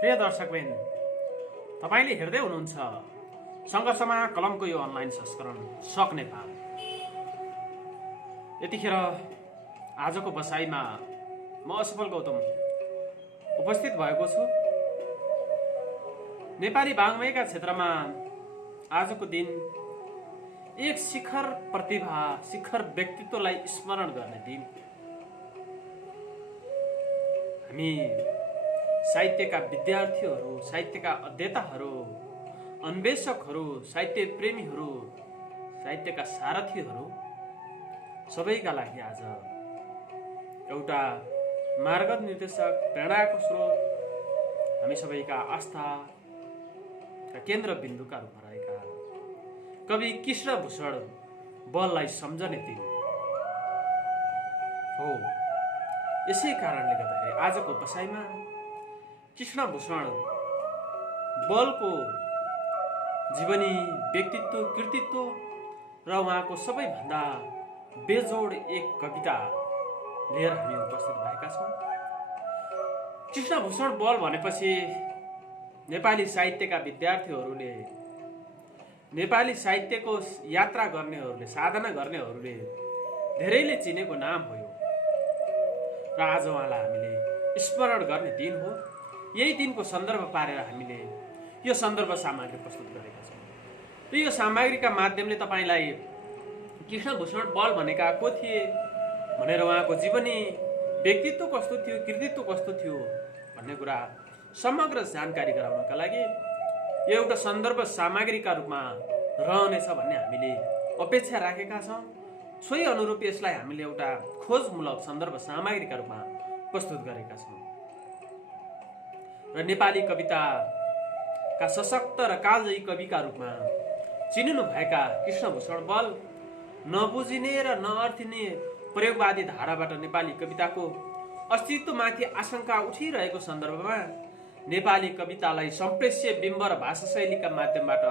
प्रिय दर्शकवृन्द, तपाईले हेर्दै हुनुहुन्छ सङ्घर्षमा कलमको यो अनलाइन संस्करण सक नेपाल। यतिखेर आजको बसाइमा म असफल गौतम उपस्थित भएको छु। नेपाली वाङ्मयका क्षेत्रमा आजको दिन एक शिखर प्रतिभा, शिखर व्यक्तित्वलाई स्मरण गर्ने दिन। हामी साहित्यका विद्यार्थीहरू, साहित्यका अध्येताहरू, अन्वेषकहरू, साहित्य प्रेमीहरू, साहित्यका सारथीहरू सबैका लागि आज एउटा मार्ग निर्देशक, प्रेरणाको स्रोत, हामी सबैका आस्थाका केन्द्रबिन्दुका रूपमा रहेका कवि कृष्णभूषण बललाई सम्झने दिन हो। यसै कारणले गर्दाखेरि आजको बसाइमा कृष्णभूषण बलको जीवनी, व्यक्तित्व, कृतित्व र उहाँको सबैभन्दा बेजोड एक कविता लिएर हामी उपस्थित भएका छौँ। कृष्णभूषण बल भनेपछि नेपाली साहित्यका विद्यार्थीहरूले, नेपाली साहित्यको यात्रा गर्नेहरूले, साधना गर्नेहरूले धेरैले चिनेको नाम हो यो। र आज उहाँलाई हामीले स्मरण गर्ने दिन हो। यही दिनको सन्दर्भ पारेर हामीले यो सन्दर्भ सामग्री प्रस्तुत गरेका छौँ। र यो सामग्रीका माध्यमले तपाईँलाई कृष्णभूषण बल भनेका को थिए भनेर, उहाँको जीवनी, व्यक्तित्व कस्तो थियो, कृतित्व कस्तो थियो भन्ने कुरा समग्र जानकारी गराउनका लागि यो एउटा सन्दर्भ सामग्रीका रूपमा रहनेछ भन्ने हामीले अपेक्षा राखेका छौँ। सोही अनुरूप यसलाई हामीले एउटा खोजमूलक सन्दर्भ सामग्रीका रूपमा प्रस्तुत गरेका छौँ। र नेपाली कविताका सशक्त र कालजयी कविका रूपमा चिनिनुभएका कृष्णभूषण बल नबुझिने र नअर्थिने प्रयोगवादी धाराबाट नेपाली कविताको अस्तित्वमाथि आशंका उठिरहेको सन्दर्भमा नेपाली कवितालाई सम्प्रेष्य बिम्ब र भाषाशैलीका माध्यमबाट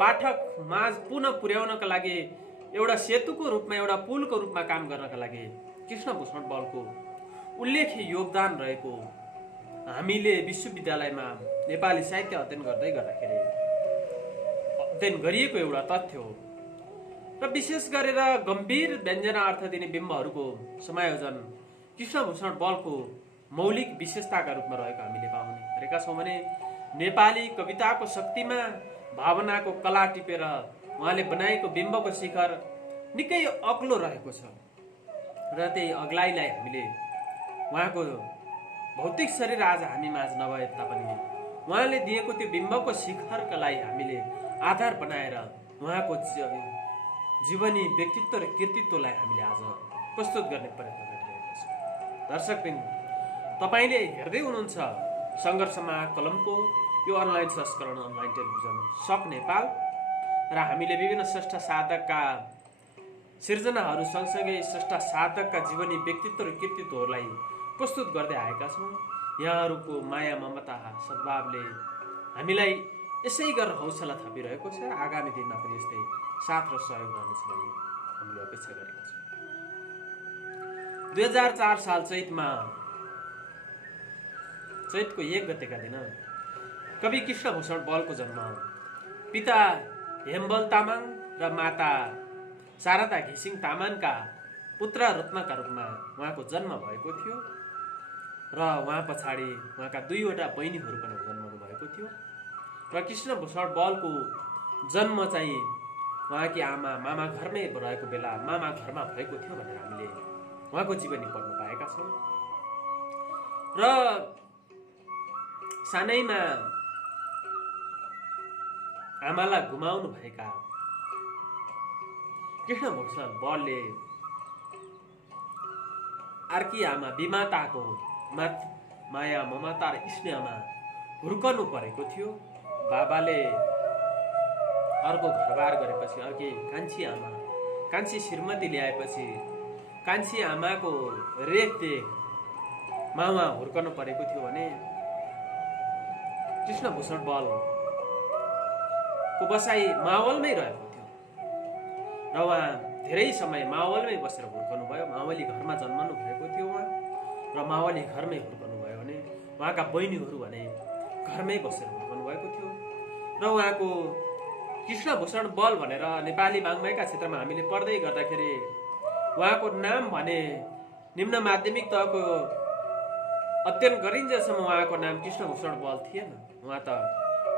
पाठक माझ पुनः पुर्याउनका लागि एउटा सेतुको रूपमा, एउटा पुलको रूपमा काम गर्नका लागि कृष्णभूषण बलको उल्लेख्य योगदान रहेको हामीले विश्वविद्यालयमा नेपाली साहित्य अध्ययन गर्दै गर्दाखेरि अध्ययन गरिएको एउटा तथ्य हो। र विशेष गरेर गम्भीर व्यञ्जना अर्थ दिने बिम्बहरूको समायोजन कृष्णभूषण बलको मौलिक विशेषताका रूपमा रहेको हामीले पाउने गरेका छौँ भने नेपाली कविताको शक्तिमा भावनाको कला टिपेर उहाँले बनाएको बिम्बको शिखर निकै अग्लो रहेको छ। र त्यही अग्लाइलाई हामीले उहाँको भौतिक शरीर आज हामी माझ नभए तापनि उहाँले दिएको त्यो बिम्बको शिखरलाई हामीले आधार बनाएर उहाँको जीवनी, व्यक्तित्व र कृतित्वलाई हामीले आज प्रस्तुत गर्ने प्रयत्न गरिरहेका छौँ। दर्शकवृन्द, तपाईँले हेर्दै हुनुहुन्छ सङ्घर्षमा कलमको यो अनलाइन संस्करण, अनलाइन टेलिभिजन सक नेपाल। र हामीले विभिन्न श्रेष्ठ साधकका सिर्जनाहरू सँगसँगै श्रेष्ठ साधकका जीवनी, व्यक्तित्व र कृतित्वहरूलाई प्रस्तुत गर्दै आएका छौँ। यहाँहरूको माया, ममता, सद्भावले हामीलाई यसै गरेर हौसला थपिरहेको छ। आगामी दिनमा पनि यस्तै साथ र सहयोग रहनेछ भन्ने हामीले अपेक्षा गरेका छौँ। 2004 साल चैतको 1 गतेका दिन कवि कृष्णभूषण बलको जन्म पिता हेमबल तामाङ र माता शारदा घिसिङ तामाङका पुत्र रत्नका रूपमा उहाँको जन्म भएको थियो। र उहाँ पछाडि उहाँका 2वटा बहिनीहरू पनि जन्मनु भएको थियो। र कृष्णभूषण बलको जन्म चाहिँ उहाँकी आमा मामा घरमै रहेको बेला मामा घरमा भएको थियो भनेर हामीले उहाँको जीवनी पढ्न पाएका छौँ। र सानैमा आमालाई गुमाउनु भएका कृष्णभूषण बलले अर्की आमा विमाताको माया, ममता र स्नेहमा हुर्कनु परेको थियो। बाबाले अर्को घरबार गरेपछि, अर्की कान्छी श्रीमती ल्याएपछि कान्छी आमाको रेखदेखमा उहाँ हुर्कनु परेको थियो भने कृष्णभूषण बलको बसाइ मावलमै रहेको थियो। र उहाँ धेरै समय मावलमै बसेर हुर्कनु भयो। मावली घरमा जन्मनु भएको थियो उहाँ, र मावली घरमै हुर्कनु भयो भने उहाँका बहिनीहरू भने घरमै बसेर हुर्कनु भएको थियो र उहाँको कृष्णभूषण बल भनेर नेपाली वाङ्मयका क्षेत्रमा हामीले पढ्दै गर्दाखेरि उहाँको नाम भने निम्न माध्यमिक तहको अध्ययन गरिन्जेलसम्म उहाँको नाम कृष्णभूषण बल थिएन। उहाँ त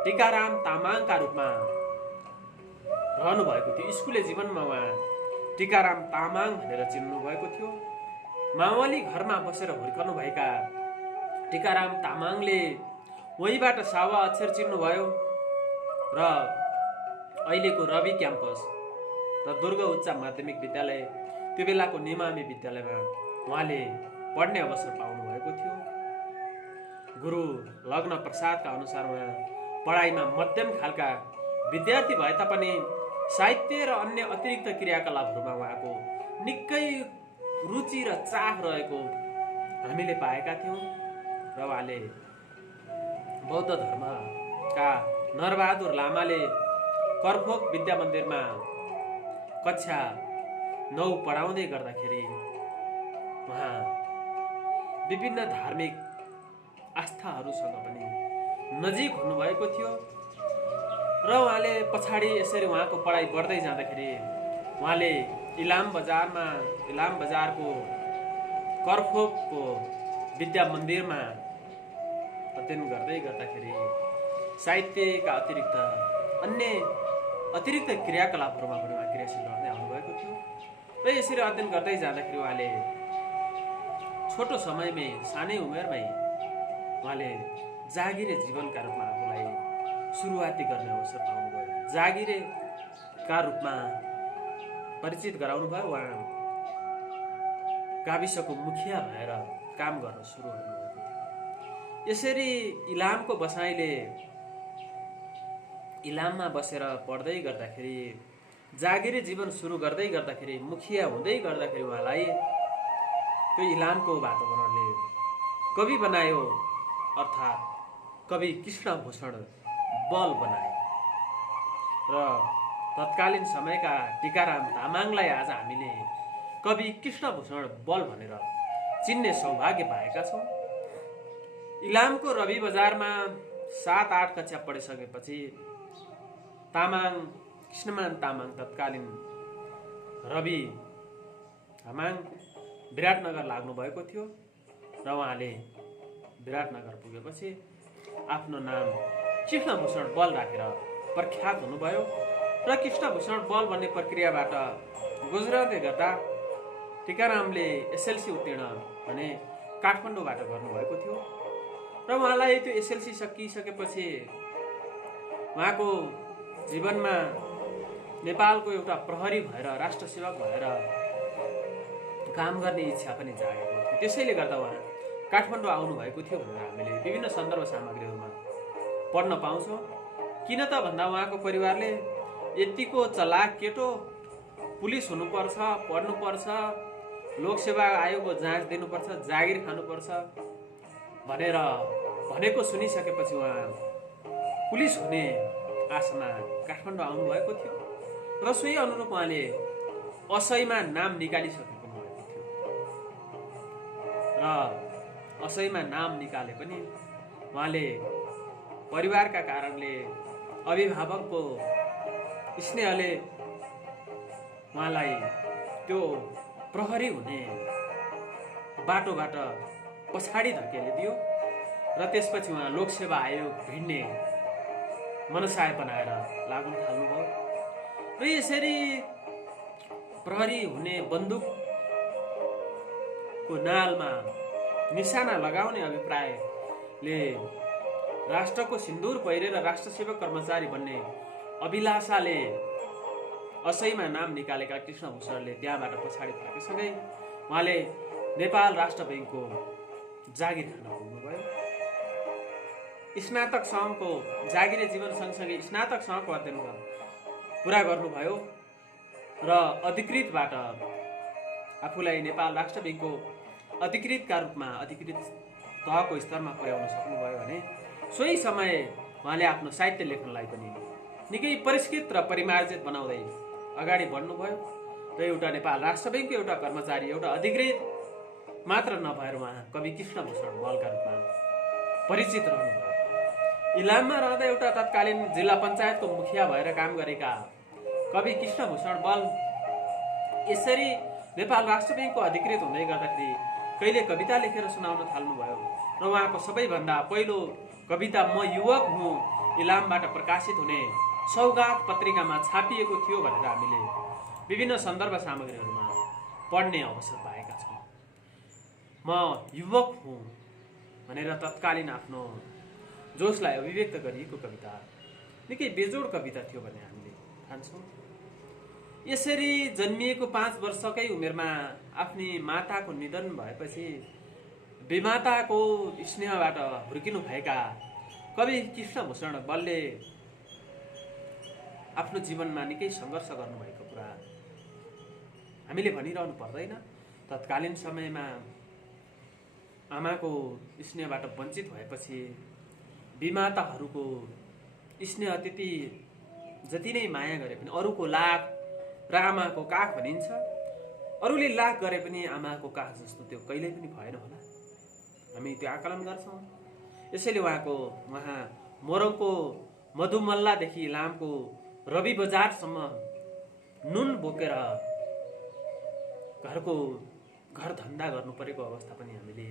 टीकाराम तामाङका रूपमा रहनु भएको थियो। स्कुले जीवनमा उहाँ टीकाराम तामाङ भनेर चिन्नु भएको थियो। मावली घरमा बसेर हुर्कनु भएका टीकाराम तामाङले वहीँबाट सावा अक्षर चिन्नुभयो र अहिलेको रवि क्याम्पस र दुर्ग उच्च माध्यमिक विद्यालय, त्यो बेलाको निमामी विद्यालयमा उहाँले पढ्ने अवसर पाउनु भएको थियो। गुरु लग्न प्रसादका अनुसार उहाँ पढाइमा मध्यम खालका विद्यार्थी भए तापनि साहित्य र अन्य अतिरिक्त क्रियाकलापहरूमा उहाँको निकै रुचि र चाह रहेको हामीले पाएका थियौँ र उहाँले बौद्ध धर्मका नरबहादुर लामाले करफोक विद्या मन्दिरमा कक्षा 9 पढाउँदै गर्दाखेरि उहाँ विभिन्न धार्मिक आस्थाहरूसँग पनि नजिक हुनुभएको थियो र उहाँले पछाडि यसरी उहाँको पढाइ बढ्दै जाँदाखेरि उहाँले इलाम बजारको करफोकको विद्या मन्दिरमा अध्ययन गर्दै गर्दाखेरि साहित्यका अतिरिक्त क्रियाकलापहरूमा पनि उहाँ क्रियाशील रहँदै आउनुभएको थियो र यसरी अध्ययन गर्दै जाँदाखेरि उहाँले छोटो समयमै, सानै उमेरमै उहाँले जागिरे जीवनका रूपमा आफूलाई सुरुवाती गर्ने अवसर पाउनुभयो। जागिरेका रूपमा परिचित गराउनु भयो। उहाँ गाविसको मुखिया भएर काम गर्न सुरु गर्नुभएको थियो। यसरी इलामको बसाइले इलाममा बसेर पढ्दै गर्दाखेरि, जागिरे जीवन सुरु गर्दै गर्दाखेरि, मुखिया हुँदै गर्दाखेरि उहाँलाई त्यो इलामको वातावरणले कवि बनायो, अर्थात् कवि कृष्णभूषण बल बनाए र तत्कालीन समयका टीकाराम तामाङलाई आज हामीले कवि कृष्णभूषण बल भनेर चिन्ने सौभाग्य पाएका छौँ। इलामको रवि बजारमा 7-8 कक्षा पढिसकेपछि कृष्णमान तामाङ तत्कालीन रवि तामाङ विराटनगर लाग्नु भएको थियो र उहाँले विराटनगर पुगेपछि आफ्नो नाम कृष्णभूषण बल राखेर प्रख्यात हुनुभयो र कृष्णभूषण बल भन्ने प्रक्रियाबाट गुज्रदै गर्दा टीकारामले एसएलसी उत्तीर्ण भने काठमाडौँबाट गर्नुभएको थियो र उहाँलाई त्यो एसएलसी सकिसकेपछि उहाँको जीवनमा नेपालको एउटा प्रहरी भएर, राष्ट्र सेवक भएर काम गर्ने इच्छा पनि जागेको थियो। त्यसैले गर्दा उहाँ काठमाडौँ आउनुभएको थियो भनेर हामीले विभिन्न सन्दर्भ सामग्रीहरूमा पढ्न पाउँछौँ। किन त भन्दा उहाँको परिवारले यतिको चलाक केटो, पुलिस हुनुपर्छ, पढ्नुपर्छ, लोकसेवा आयोगको जाँच दिनुपर्छ, जागिर खानुपर्छ भनेर भनेको सुनिसकेपछि उहाँ पुलिस हुने आशामा काठमाडौँ आउनुभएको थियो र सोही अनुरूप उहाँले असैमा नाम निकालिसकेको भएको थियो र असैमा नाम निकाले पनि उहाँले परिवारका कारणले, अभिभावकको स्नेहले उहाँलाई त्यो प्रहरी हुने बाटोबाट पछाडि धकेलिदियो र त्यसपछि उहाँ लोकसेवा आयोग भिड्ने मनसाय बनाएर लाग्न थाल्नुभयो र यसरी प्रहरी हुने बन्दुकको नालमा निशाना लगाउने अभिप्रायले राष्ट्रको सिन्दूर पहिरेर राष्ट्र सेवक कर्मचारी बन्ने अभिलाषाले असैमा नाम निकालेका कृष्णभूषणले त्यहाँबाट पछाडि फर्केसँगै उहाँले नेपाल राष्ट्र बैङ्कको जागिर खान पुग्नुभयो। स्नातकसम्मको जागिरे जीवन सँगसँगै स्नातकसम्मको अध्ययन पुरा गर्नुभयो र अधिकृतबाट आफूलाई नेपाल राष्ट्र बैङ्कको अधिकृतका रूपमा अधिकृत तहको स्तरमा पुर्याउन सक्नुभयो भने सोही समय उहाँले आफ्नो साहित्य लेख्नलाई पनि निकै परिष्कृत र परिमार्जित बनाउँदै अगाडि बढ्नुभयो र एउटा नेपाल राष्ट्र बैङ्कको एउटा कर्मचारी, एउटा अधिकृत मात्र नभएर उहाँ कवि कृष्णभूषण बलका रूपमा परिचित रहनुभयो। इलाममा रहँदा एउटा तत्कालीन जिल्ला पञ्चायतको मुखिया भएर काम गरेका कवि कृष्णभूषण बल यसरी नेपाल राष्ट्र ब्याङ्कको अधिकृत हुँदै गर्दाखेरि कहिले कविता लेखेर सुनाउन थाल्नुभयो र उहाँको सबैभन्दा पहिलो कविता म युवक हुँ इलामबाट प्रकाशित हुने सौगात पत्रिकामा छापिएको थियो भनेर हामीले विभिन्न सन्दर्भ सामग्रीहरूमा पढ्ने अवसर पाएका छौँ। म युवक हुँ भनेर तत्कालीन आफ्नो जोसलाई अभिव्यक्त गरिएको कविता निकै बेजोड कविता थियो भन्ने हामीले ठान्छौँ। यसरी जन्मिएको 5 वर्षकै उमेरमा आफ्नी माताको निधन भएपछि विमाताको स्नेहबाट हुर्किनु भएका कवि कृष्णभूषण बलले आफ्नो जीवनमा निकै सङ्घर्ष गर्नुभएको कुरा हामीले भनिरहनु पर्दैन। तत्कालीन समयमा आमाको स्नेहबाट वञ्चित भएपछि विमाताहरूको स्नेह त्यति जति नै माया गरे पनि अरूको लाख र आमाको काख भनिन्छ, अरूले लाख गरे पनि आमाको काख जस्तो त्यो कहिल्यै पनि भएन होला, हामी त्यो आकलन गर्छौँ। यसैले उहाँ मोरङको मधुमल्लादेखि इलामको रवि बजारसम्म नुन बोकेर घर धन्दा गर्नु परेको अवस्था पनि हामीले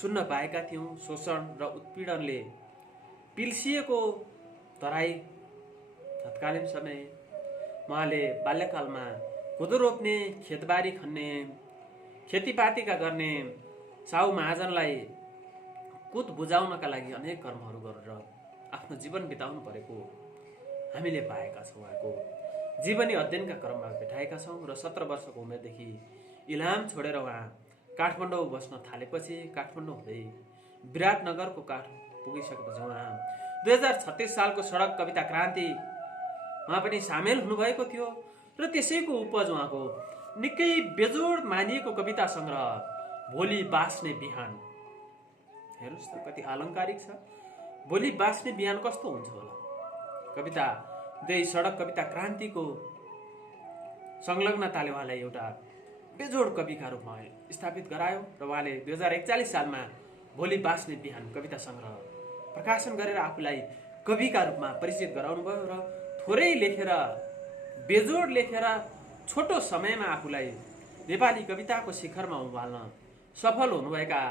सुन्न पाएका थियौँ। शोषण र उत्पीडनले पिल्सिएको तराई तत्कालीन समय उहाँले बाल्यकालमा कोदो रोप्ने, खेतबारी खन्ने, खेतीपातीका गर्ने साउ महाजनलाई कुत बुझाउनका लागि अनेक कर्महरू गरेर आफ्नो जीवन बिताउनु परेको हामीले पाएका छौँ। उहाँको जीवनी अध्ययनका क्रममा भेटाएका छौँ र 17 वर्षको उमेरदेखि इलाम छोडेर उहाँ काठमाडौँ बस्न थालेपछि काठमाडौँ हुँदै विराटनगरको काठ पुगिसकेपछि उहाँ 2036 सालको सडक कविता क्रान्ति उहाँ पनि सामेल हुनुभएको थियो र त्यसैको उपज उहाँको निकै बेजोड मानिएको कविता सङ्ग्रह भोलि बाँच्ने बिहान। हेर्नुहोस् त कति आलङ्कारिक छ। भोलि बाँच्ने बिहान कस्तो हुन्छ होला कविता त्यही सडक कविता क्रान्तिको संलग्नताले उहाँलाई एउटा बेजोड कविका रूपमा स्थापित गरायो र उहाँले 2041 सालमा भोलि बाँच्ने बिहान कविता सङ्ग्रह प्रकाशन गरेर आफूलाई कविका रूपमा परिचित गराउनु भयो र थोरै लेखेर बेजोड लेखेर छोटो समयमा आफूलाई नेपाली कविताको शिखरमा उभाल्न सफल हुनुभएका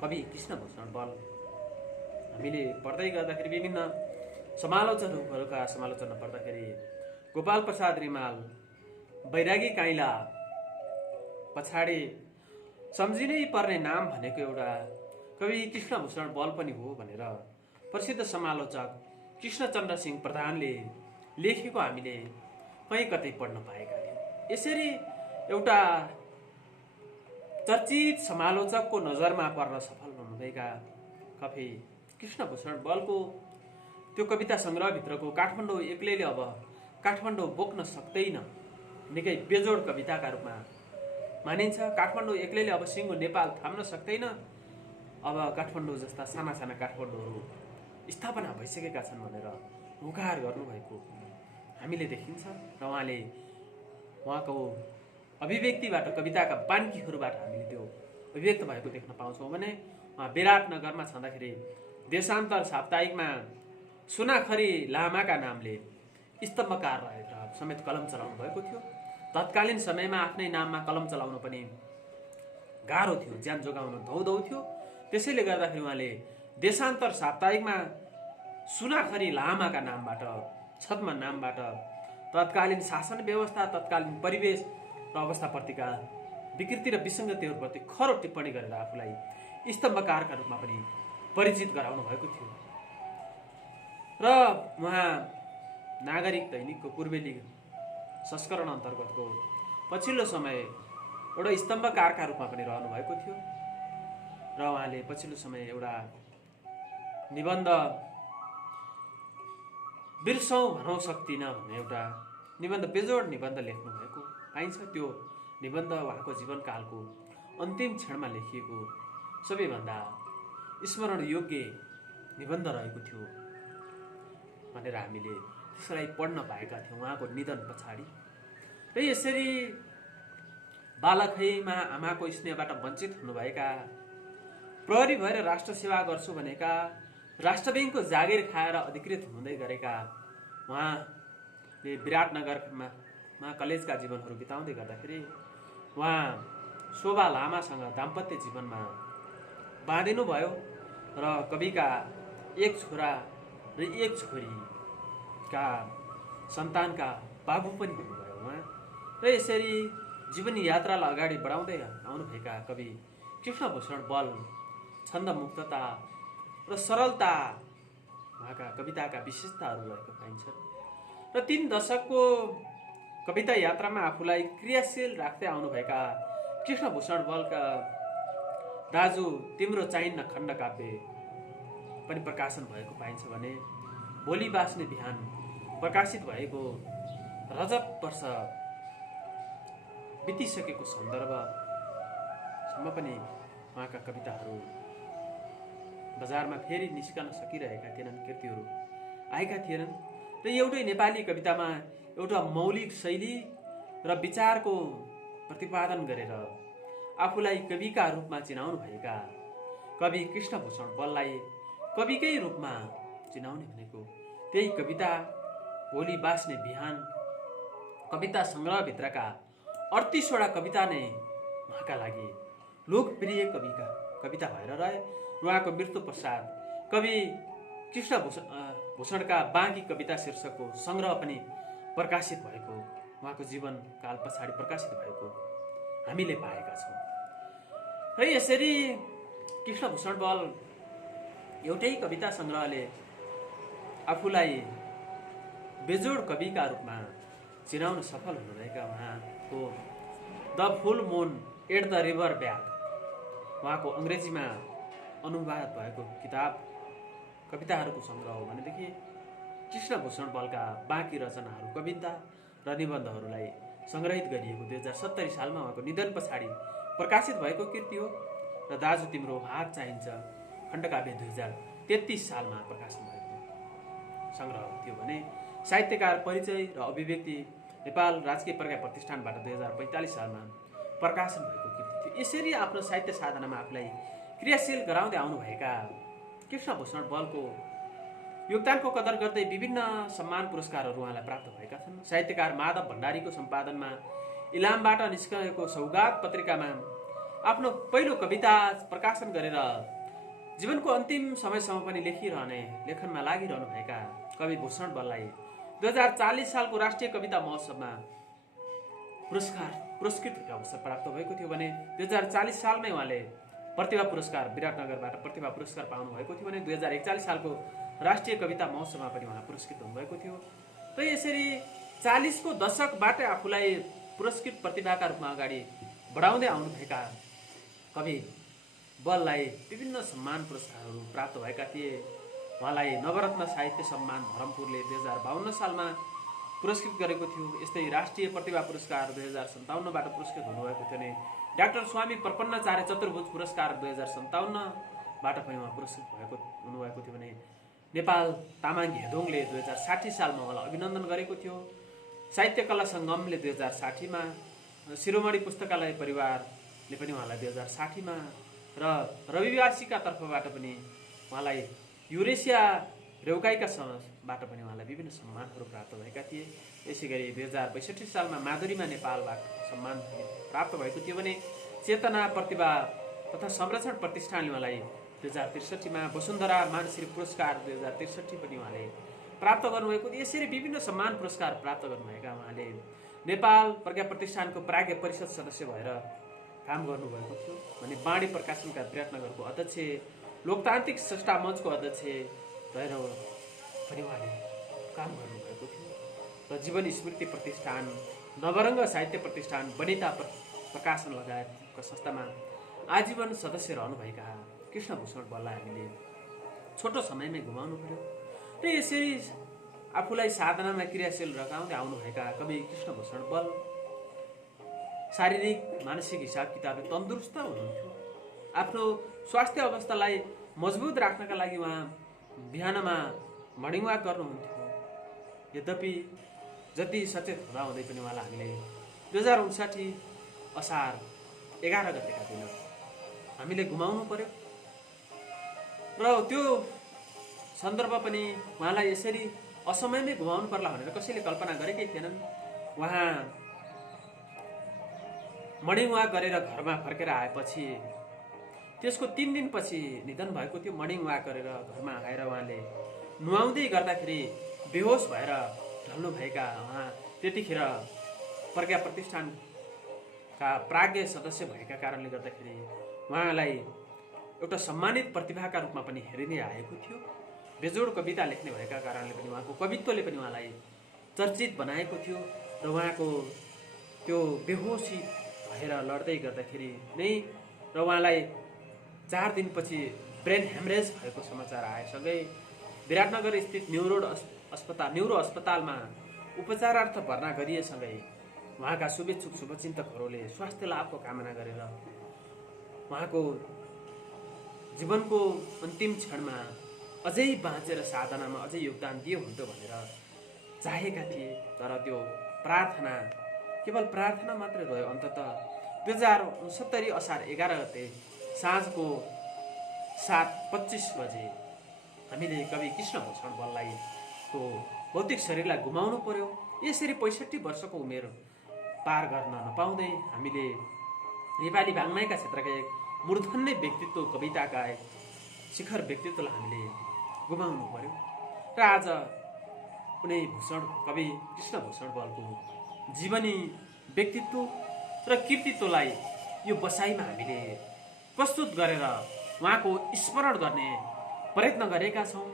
कवि कृष्णभूषण बल हामीले पढ्दै गर्दाखेरि विभिन्न समालोचनहरूका समालोचना पढ्दाखेरि गोपाल प्रसाद रिमाल, बैरागी काइला पछाडि सम्झिनै पर्ने नाम भनेको एउटा कवि कृष्णभूषण बल पनि हो भनेर प्रसिद्ध समालोचक कृष्णचन्द्र सिंह प्रधानले लेखेको हामीले कहीँ कतै पढ्न पाएका थियौँ। यसरी एउटा चर्चित समालोचकको नजरमा पर्न सफल हुनुभएका कवि कृष्णभूषण बलको त्यो कविता सङ्ग्रहभित्रको काठमाडौँ एक्लैले अब काठमाडौँ बोक्न सक्दैन निकै बेजोड कविताका रूपमा मानिन्छ। काठमाडौँ एक्लैले अब सिङ्गो नेपाल थाम्न सक्दैन। अब काठमाडौँ जस्ता साना साना काठमाडौँहरू स्थापना भइसकेका छन् भनेर हुकार गर्नुभएको हामीले देखिन्छ र उहाँले उहाँको अभिव्यक्तिबाट कविताका बान्कीहरूबाट हामीले त्यो अभिव्यक्त भएको देख्न पाउँछौँ भने उहाँ विराटनगरमा छँदाखेरि देशान्तर साप्ताहिकमा सुनाखरी लामाका नामले स्तम्भकार रहेर समेत कलम चलाउनु भएको थियो। तत्कालीन समयमा आफ्नै नाममा कलम चलाउन पनि गाह्रो थियो, ज्यान जोगाउन धौधौ थियो। त्यसैले गर्दाखेरि उहाँले देशान्तर साप्ताहिकमा सुनाखरी लामाका नामबाट, छद्म नामबाट तत्कालीन शासन व्यवस्था, तत्कालीन परिवेश र अवस्थाप्रतिका विकृति र विसङ्गतिहरूप्रति खरो टिप्पणी गरेर आफूलाई स्तम्भकारका रूपमा पनि परिचित गराउनु भएको थियो। र उहाँ नागरिक दैनिकको पूर्वेली संस्करण अन्तर्गतको पछिल्लो समय एउटा स्तम्भकारका रूपमा पनि रहनु भएको थियो र उहाँले पछिल्लो समय एउटा निबन्ध बिर्सौँ भनौँ सक्दिनँ भन्ने एउटा निबन्ध बेजोड निबन्ध लेख्नु भएको पाइन्छ। त्यो निबन्ध उहाँको जीवनकालको अन्तिम क्षणमा लेखिएको सबैभन्दा स्मरण योग्य निबन्ध रहेको थियो भनेर हामीले त्यसलाई पढ्न पाएका थियौँ उहाँको निधन पछाडि। र यसरी बालकैमा आमाको स्नेहबाट वञ्चित हुनुभएका, प्रहरी भएर राष्ट्र सेवा गर्छु भनेका राष्ट्र ब्याङ्कको जागिर खाएर अधिकृत हुँदै गरेका उहाँले विराटनगरमा कलेजका जीवनहरू बिताउँदै गर्दाखेरि उहाँ शोभा लामासँग दाम्पत्य जीवनमा बाँधिनु भयो र कविका एक छोरा र एक छोरीका सन्तानका बाबु पनि हुनुभयो उहाँ। र यसरी जीवनी यात्रालाई अगाडि बढाउँदै आउनुभएका कवि कृष्णभूषण बल छन्दमुक्तता र सरलता उहाँका कविताका विशेषताहरू रहेको पाइन्छ। र 3 दशकको कविता यात्रामा आफूलाई क्रियाशील राख्दै आउनुभएका कृष्णभूषण बलका दाजु तिम्रो चाहिन्न खण्डकाव्य पनि प्रकाशन भएको पाइन्छ भने भोलि बाँच्ने बिहान प्रकाशित भएको रजत वर्ष बितिसकेको सन्दर्भसम्म पनि उहाँका कविताहरू बजारमा फेरि निस्कन सकिरहेका थिएनन्, कृतिहरू आएका थिएनन्। र एउटै नेपाली कवितामा एउटा मौलिक शैली र विचारको प्रतिपादन गरेर आफूलाई कविका रूपमा चिनाउनु भएका कवि कृष्णभूषण बललाई कविकै रूपमा चिनाउने भनेको त्यही कविता भोलि बाँच्ने बिहान कविता सङ्ग्रहभित्रका 38वटा कविता नै उहाँका लागि लोकप्रिय कविता भएर रहे। उहाँको मृत्यु पश्चात कवि कृष्णभूषणका बाँकी कविता शीर्षकको सङ्ग्रह पनि प्रकाशित भएको, उहाँको जीवनकाल पछाडि प्रकाशित भएको हामीले पाएका छौँ। र यसरी कृष्णभूषण बल एउटै कविता सङ्ग्रहले आफूलाई बेजोड कविका रूपमा चिनाउन सफल हुनुभएका उहाँको the full moon at the river back उहाँको अङ्ग्रेजीमा अनुवाद भएको किताब कविताहरूको सङ्ग्रह हो भनेदेखि कृष्णभूषण बलका बाँकी रचनाहरू, कविता र निबन्धहरूलाई सङ्ग्रहित गरिएको 2070 सालमा उहाँको निधन पछाडि प्रकाशित भएको कृति हो। र दाजु तिम्रो हात चाहिन्छ खण्डकाव्य 2033 सालमा प्रकाशन भएको सङ्ग्रह थियो भने साहित्यकार परिचय र अभिव्यक्ति नेपाल राजकीय प्रज्ञा प्रतिष्ठानबाट 2045 सालमा प्रकाशन भएको कृति थियो। यसरी आफ्नो साहित्य साधनामा आफूलाई क्रियाशील गराउँदै आउनुभएका कृष्णभूषण बलको योगदानको कदर गर्दै विभिन्न सम्मान पुरस्कारहरू उहाँलाई प्राप्त भएका छन्। साहित्यकार माधव भण्डारीको सम्पादनमा इलामबाट निस्केको सौगात पत्रिकामा आफ्नो पहिलो कविता प्रकाशन गरेर जीवनको अन्तिम समयसम्म पनि लेखनमा लागिरहनुभएका कवि भूषण बललाई 2040 सालको राष्ट्रिय कविता महोत्सवमा पुरस्कृत अवसर प्राप्त भएको थियो भने 2040 सालमै उहाँले प्रतिभा पुरस्कार विराटनगरबाट प्रतिभा पुरस्कार पाउनु भएको थियो भने 2041 सालको राष्ट्रिय कविता महोत्सवमा पनि उहाँ पुरस्कृत हुनुभएको थियो। र यसरी 40को दशकबाट आफूलाई पुरस्कृत प्रतिभाका रूपमा अगाडि बढाउँदै आउनुभएका कवि बललाई विभिन्न सम्मान पुरस्कारहरू प्राप्त भएका थिए। उहाँलाई नवरत्न साहित्य सम्मान धरमपुरले 2052 सालमा पुरस्कृत गरेको थियो। यस्तै राष्ट्रिय प्रतिभा पुरस्कार 2057बाट पुरस्कृत हुनुभएको थियो भने डाक्टर स्वामी प्रपन्नाचार्य चतुर्भुज पुरस्कार 2057बाट पनि उहाँ पुरस्कृत हुनुभएको थियो भने नेपाल तामाङ घेदोङले 2060 सालमा उहाँलाई अभिनन्दन गरेको थियो। साहित्य कला सङ्गमले 2060मा, शिरोमणि पुस्तकालय परिवारले पनि उहाँलाई 2060मा र रविवासीका तर्फबाट पनि उहाँलाई युरेसिया रेउकाईका समाजबाट पनि उहाँलाई विभिन्न सम्मानहरू प्राप्त भएका थिए। यसै गरी 2062 सालमा माधुरीमा नेपालबाट सम्मान प्राप्त भएको थियो भने चेतना प्रतिभा तथा संरक्षण प्रतिष्ठानले उहाँलाई 2063मा वसुन्धरा मानश्री पुरस्कार 2063 पनि उहाँले प्राप्त गर्नुभएको थियो। यसरी विभिन्न सम्मान पुरस्कार प्राप्त गर्नुभएका उहाँले नेपाल प्रज्ञा प्रतिष्ठानको प्राज्ञ परिषद सदस्य भएर काम गर्नुभएको थियो भने बाँडी प्रकाशनका विराटनगरको अध्यक्ष, लोकतान्त्रिक संस्था मञ्चको अध्यक्ष रहेर पनि उहाँले काम गर्नुभएको थियो। र जीवन स्मृति प्रतिष्ठान, नवरङ्ग साहित्य प्रतिष्ठान, वनिता प्रकाशन लगायतका संस्थामा आजीवन सदस्य रहनुभएका कृष्णभूषण बललाई हामीले छोटो समयमै गुमाउनु पर्यो। र यसरी आफूलाई साधनामा क्रियाशील लगाउँदै आउनुभएका कवि कृष्णभूषण बल शारीरिक मानसिक हिसाब किताबले तन्दुरुस्त हुनुहुन्थ्यो। आफ्नो स्वास्थ्य अवस्थालाई मजबुत राख्नका लागि उहाँ बिहानमा मर्निङ वाक गर्नुहुन्थ्यो। यद्यपि जति सचेत हुँदै पनि उहाँलाई हामीले 2059 असार 11 गतेका दिन हामीले गुमाउनु पर्यो। र त्यो सन्दर्भ पनि उहाँलाई यसरी असमयमै गुमाउनु पर्ला भनेर कसैले कल्पना गरेकै थिएनन्। उहाँ मर्निङ वाक गरेर घरमा फर्केर आएपछि त्यसको 3 दिनपछि निधन भएको थियो। मर्निङ वाक गरेर घरमा आएर उहाँले नुहाउँदै गर्दाखेरि बेहोस भएर ढल्नुभएका उहाँ त्यतिखेर प्रज्ञा प्रतिष्ठानका प्राज्ञ सदस्य भएका कारणले गर्दाखेरि उहाँलाई एउटा सम्मानित प्रतिभाका रूपमा पनि हेरिँदै आएको थियो। बेजोड कविता लेख्ने भएका कारणले पनि उहाँको कवित्वले पनि उहाँलाई चर्चित बनाएको थियो र उहाँको त्यो बेहोसी भएर लड्दै गर्दाखेरि नै र उहाँलाई 4 दिनपछि ब्रेन हेमरेज भएको समाचार आएसँगै विराटनगर स्थित न्युरो अस्पतालमा उपचारार्थ भर्ना गरिएसँगै उहाँका शुभेच्छुक शुभचिन्तकहरूले स्वास्थ्य लाभको कामना गरेर उहाँको जीवनको अन्तिम क्षणमा अझै बाँचेर साधनामा अझै योगदान दियो हुन्थ्यो भनेर चाहेका थिए। तर त्यो प्रार्थना केवल प्रार्थना मात्रै रह्यो। अन्ततः 2069 असार 11 गते साँझको 7:25 बजे हामीले कवि कृष्णभूषण बललाई को भौतिक शरीरलाई गुमाउनु पर्यो। यसरी 65 वर्षको उमेर पार गर्न नपाउँदै हामीले नेपाली वाङ्मयका क्षेत्रका एक मूर्धन्य व्यक्तित्व, कविताका एक शिखर व्यक्तित्वलाई हामीले गुमाउनु पर्यो। र आज कुनै कवि कृष्णभूषण बलको जीवनी, व्यक्तित्व र कृतित्वलाई यो बसाइमा हामीले प्रस्तुत गरेर उहाँको स्मरण गर्ने प्रयत्न गरेका छौँ।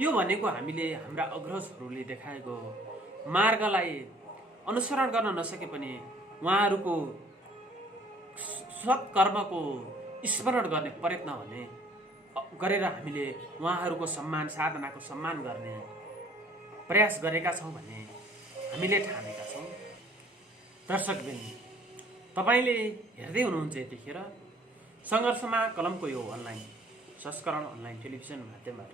यो भनेको हामीले हाम्रा अग्रजहरूले देखाएको मार्गलाई अनुसरण गर्न नसके पनि उहाँहरूको सत्कर्मको स्मरण गर्ने प्रयत्न भने गरेर हामीले उहाँहरूको सम्मान, साधनाको सम्मान गर्ने प्रयास गरेका छौँ भन्ने हामीले ठानेका छौँ। दर्शकबिन, तपाईँले हेर्दै हुनुहुन्छ यतिखेर सङ्घर्षमा कलमको यो अनलाइन संस्करण, अनलाइन टेलिभिजन माध्यमबाट,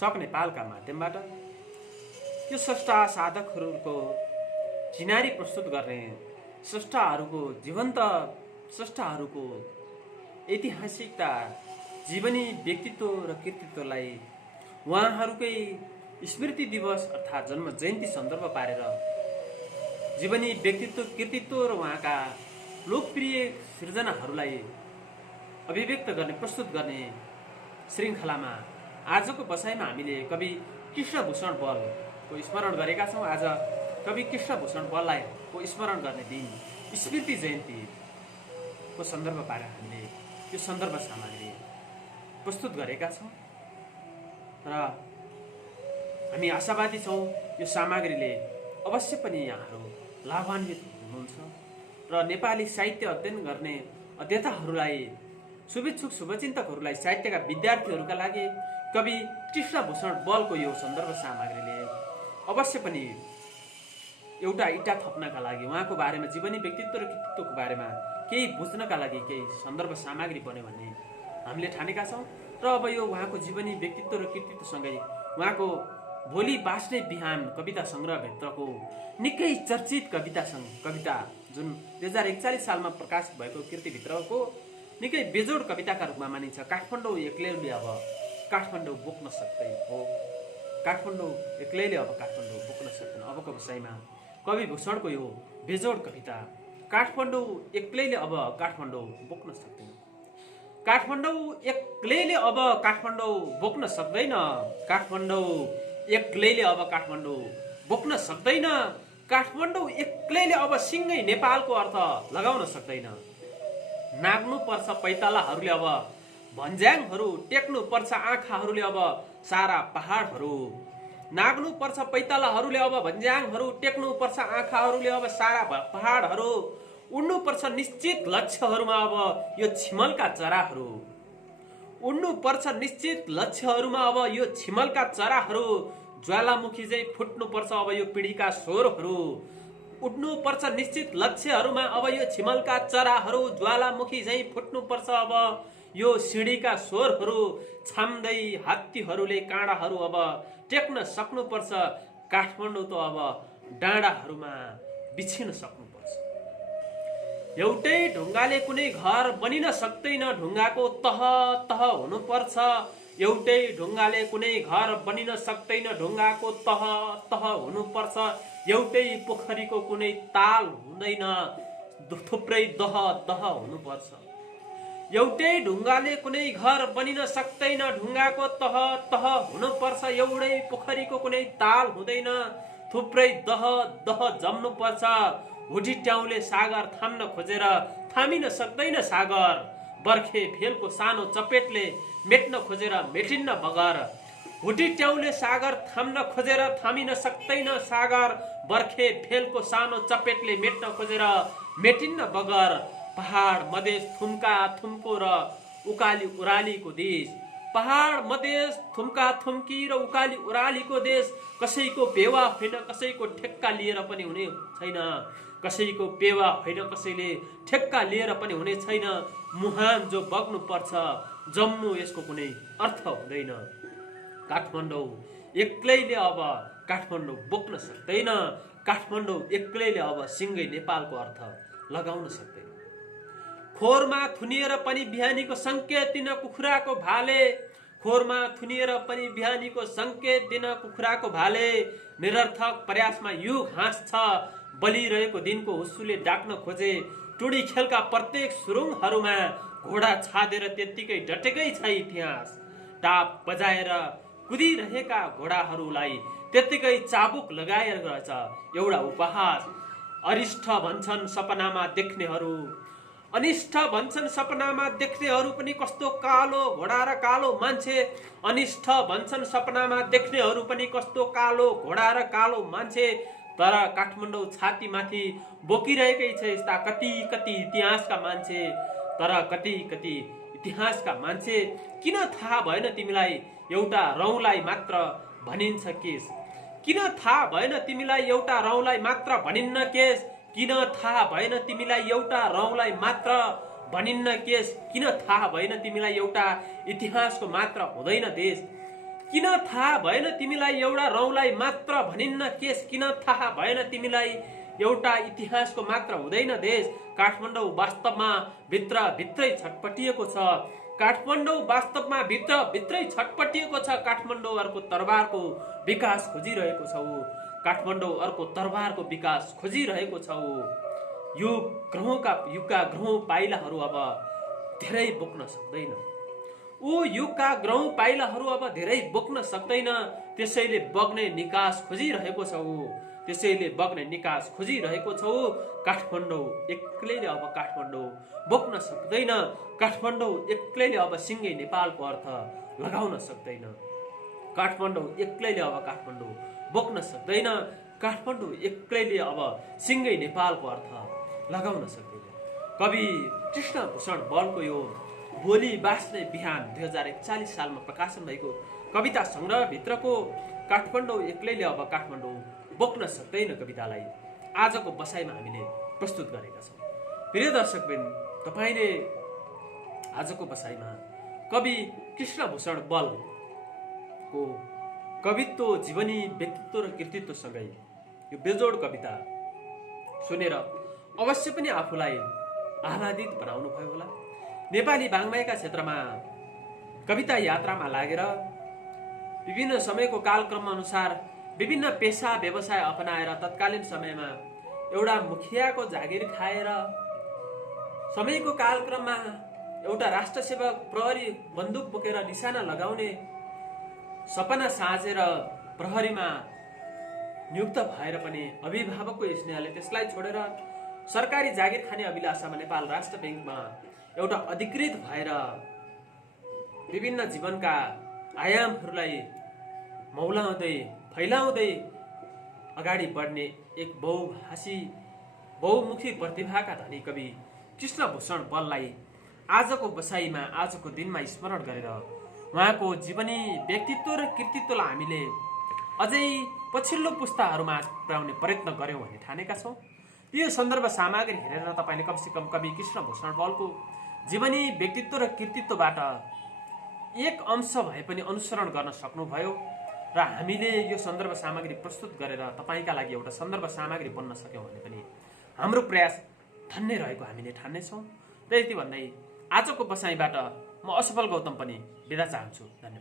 सक नेपालका माध्यमबाट यो स्रष्टा साधकहरूको चिनारी प्रस्तुत गर्ने, स्रष्टाहरूको जीवन्त स्रष्टाहरूको ऐतिहासिकता, जीवनी, व्यक्तित्व र कृतित्वलाई उहाँहरूकै स्मृति दिवस अर्थात् जन्म जयन्ती सन्दर्भ पारेर जीवनी, व्यक्तित्व, कृतित्व र उहाँका लोकप्रिय सृजनाहरूलाई अभिव्यक्त गर्ने, प्रस्तुत गर्ने श्रृङ्खलामा आजको बसाइमा हामीले कवि कृष्णभूषण बलको स्मरण गरेका छौँ। आज कवि कृष्णभूषण बललाई को स्मरण गर्ने दिन, स्मृति जयन्तीको सन्दर्भ पारेर हामीले त्यो सन्दर्भ सामग्री प्रस्तुत गरेका छौँ र हामी आशावादी छौँ यो सामग्रीले अवश्य पनि यहाँहरू लाभान्वित हुनुहुन्छ र नेपाली साहित्य अध्ययन गर्ने अध्येताहरूलाई, शुभेच्छुक शुभचिन्तकहरूलाई, साहित्यका विद्यार्थीहरूका लागि कवि कृष्णभूषण बलको यो सन्दर्भ सामग्रीले अवश्य पनि एउटा इँटा थप्नका लागि, उहाँको बारेमा, जीवनी, व्यक्तित्व र कृतित्वको बारेमा केही बुझ्नका लागि केही सन्दर्भ सामग्री बन्यो भन्ने हामीले ठानेका छौँ। र अब यो उहाँको जीवनी, व्यक्तित्व र कृतित्वसँगै उहाँको भोलि बाँच्ने बिहान कविता सङ्ग्रहभित्रको निकै चर्चित कविता जुन 2041 सालमा प्रकाशित भएको कृतिभित्रको निकै बेजोड कविताका रूपमा मानिन्छ। काठमाडौँ एक्लैले अब काठमाडौँ बोक्न सक्दैन हो, काठमाडौँ एक्लैले अब काठमाडौँ बोक्न सक्दैन। अबको विषयमा कवि भूषणको यो बेजोड कविता काठमाडौँ एक्लैले अब काठमाडौँ बोक्न सक्दैन। काठमाडौँ एक्लैले अब काठमाडौँ बोक्न सक्दैन, काठमाडौँ एक्लैले अब काठमाडौँ बोक्न सक्दैन, काठमाडौँ एक्लैले अब सिँगै नेपालको अर्थ लगाउन सक्दैन। नाग्नु पर्छ पैतालाहरूले अब भन्ज्याङहरू, टेक्नु पर्छ आँखाहरूले अब सारा पहाडहरू। नाग्नु पर्छ पैतालाहरूले अब भन्ज्याङहरू, टेक्नु पर्छ आँखाहरूले अब सारा पहाडहरू। उड्नु पर्छ निश्चित लक्ष्यहरूमा अब यो छिमलका चराहरू। उड्नु पर्छ निश्चित लक्ष्यहरूमा अब यो छिमलका चराहरू। ज्वालामुखी चाहिँ फुट्नु पर्छ अब यो पिँढीका स्वरहरू। उड्नु पर्छ निश्चित लक्ष्यहरूमा अब यो छिमलका चराहरू। ज्वालामुखी चाहिँ फुट्नु पर्छ अब यो सिँढीका स्वरहरू। छाम्दै हात्तीहरूले काँडाहरू अब टेक्न सक्नुपर्छ। काठमाडौँ त अब डाँडाहरूमा बिछिन सक्नुपर्छ। एउटै ढुङ्गाले कुनै घर बनिन सक्दैन, ढुङ्गाको तह तह हुनुपर्छ। एउटै ढुङ्गाले कुनै घर बनिन सक्दैन, ढुङ्गाको तह तह हुनुपर्छ। एउटै पोखरीको कुनै ताल हुँदैन, थुप्रै दह दह हुनुपर्छ। एउटै ढुङ्गाले कुनै घर बनिन सक्दैन, ढुङ्गाको तह तह हुनुपर्छ। एउटै पोखरीको कुनै ताल हुँदैन, थुप्रै दह दह जम्नुपर्छ। हुटिट्याउले सागर थाम्न खोजेर थामिन सक्दैन सागर, बर्खे फेलको सानो चपेटले मेट्न खोजेर मेटिन्न बगर। हुटिट्याउले सागर थाम्न खोजेर थामिन सक्दैन सागर, बर्खे फेलको सानो चपेटले मेट्न खोजेर मेटिन्न बगर। पहाड मधेस थुम्का थुम्को र उकाली उरालीको देश, पहाड मधेस थुम्का थुम्की र उकाली उरालीको देश। कसैको बेवा होइन, कसैको ठेक्का लिएर पनि हुने छैन, कसैको बेवा होइन, कसैले ठेक्का लिएर पनि हुने छैन। मुहान जो बग्नु पर्छ, जम्नु यसको कुनै अर्थ हुँदैन। काठमाडौँ एक्लैले अब काठमाडौँ बोक्न सक्दैन, काठमाडौँ एक्लैले अब सिङ्गै नेपालको अर्थ लगाउन सक्दैन। खोरमा थुनिएर पनि बिहानीको सङ्केत दिन कुखुराको भाले, खोरमा थुनिएर पनि बिहानीको सङ्केत दिन कुखुराको भाले। निरर्थक प्रयासमा युग हाँस्छ, बलिरहेको दिनको हुस्सुले डाक्न खोजे। टुडी खेलका प्रत्येक सुरुङहरूमा घोडा छादेर त्यत्तिकै डटेकै छ इतिहास। टाप बजाएर कुदिरहेका घोडाहरूलाई त्यत्तिकै चाबुक लगाएर रहेछ एउटा उपहास। अरिष्ट भन्छन् सपनामा देख्नेहरू, अनिष्ट भन्छन् सपनामा देख्नेहरू पनि कस्तो कालो घोडा र कालो मान्छे। अनिष्ट भन्छन् सपनामा देख्नेहरू पनि कस्तो कालो घोडा र कालो मान्छे। तर काठमाडौँ छातीमाथि बोकिरहेकै छ यस्ता कति कति इतिहासका मान्छे, तर कति कति इतिहासका मान्छे। किन थाहा भएन तिमीलाई एउटा रौँलाई मात्र भनिन्छ केस, किन थाहा भएन तिमीलाई एउटा रौँलाई मात्र भनिन्न केस, किन थाहा भएन तिमीलाई एउटा रौँलाई मात्र भनिन्न केस। किन थाहा भएन तिमीलाई एउटा इतिहासको मात्र हुँदैन देश, किन थाहा भएन तिमीलाई एउटा रौँलाई मात्र भनिन्न केस, किन थाहा भएन तिमीलाई एउटा इतिहासको मात्र हुँदैन देश। काठमाडौँ वास्तवमा भित्र भित्रै छटपटिएको छ, काठमाडौँ वास्तवमा भित्र भित्रै छटपटिएको छ। काठमाडौँ अर्को तरबारको विकास खोजिरहेको छ, काठमाडौँ अर्को तरबारको विकास खोजिरहेको छ। युगका ग्रहौं पाइलाहरू अब धेरै बोक्न सक्दैन, युगका ग्रहौं पाइलाहरू अब धेरै बोक्न सक्दैन। त्यसैले बग्ने निकास खोजिरहेको छ, त्यसैले बग्ने निकास खोजिरहेको छ। काठमाडौँ एक्लैले अब काठमाडौँ बोक्न सक्दैन, काठमाडौँ एक्लैले अब सिङ्गै नेपालको अर्थ लगाउन सक्दैन। काठमाडौँ एक्लैले अब काठमाडौँ बोक्न सक्दैन, काठमाडौँ एक्लैले अब सिङ्गै नेपालको अर्थ लगाउन सक्दैन। कवि कृष्णभूषण बलको यो भोलि बाँच्ने बिहान 2041 सालमा प्रकाशन भएको कविता सङ्ग्रहभित्रको काठमाडौँ एक्लैले अब काठमाडौँ बोक्न सक्दैन कवितालाई आजको बसाइमा हामीले प्रस्तुत गरेका छौँ। प्रिय दर्शकवृन्द, तपाईँले आजको बसाइमा कवि कृष्णभूषण बलको कवित्व, जीवनी, व्यक्तित्व र कृतित्वसँगै यो बेजोड कविता सुनेर अवश्य पनि आफूलाई आह्लादित बनाउनु भयो होला। नेपाली वाङ्मयका क्षेत्रमा कविता यात्रामा लागेर विभिन्न समयको कालक्रम अनुसार विभिन्न पेसा व्यवसाय अपनाएर तत्कालीन समयमा एउटा मुखियाको जागिर खाएर समयको कालक्रममा एउटा राष्ट्रसेवक प्रहरी बन्दुक बोकेर निशाना लगाउने सपना साँचेर प्रहरीमा नियुक्त भएर पनि अभिभावकको स्नेहले त्यसलाई छोडेर सरकारी जागिर खाने अभिलाषामा नेपाल राष्ट्र ब्याङ्कमा एउटा अधिकृत भएर विभिन्न जीवनका आयामहरूलाई मौलाउँदै फैलाउँदै अगाडि बढ्ने एक बहुभाषी बहुमुखी प्रतिभाका धनी कवि कृष्णभूषण बललाई आजको बसाइमा, आजको दिनमा स्मरण गरेर उहाँको जीवनी, व्यक्तित्व र कृतित्वलाई हामीले अझै पछिल्लो पुस्ताहरूमा पुर्याउने प्रयत्न गर्यौँ भन्ने ठानेका छौँ। यो सन्दर्भ सामग्री हेरेर तपाईँले कमसेकम कवि कृष्णभूषण बलको जीवनी, व्यक्तित्व र कृतित्वबाट एक अंश भए पनि अनुसरण गर्न सक्नुभयो र हामीले यो सन्दर्भ सामग्री प्रस्तुत गरेर तपाईँका लागि एउटा सन्दर्भ सामग्री बन्न सक्यौँ भने पनि हाम्रो प्रयास धन्य रहेको हामीले ठान्नेछौँ। र यति भन्दै आजको बसाइबाट म असफल गौतम पनि बिदा चाहन्छु। धन्यवाद।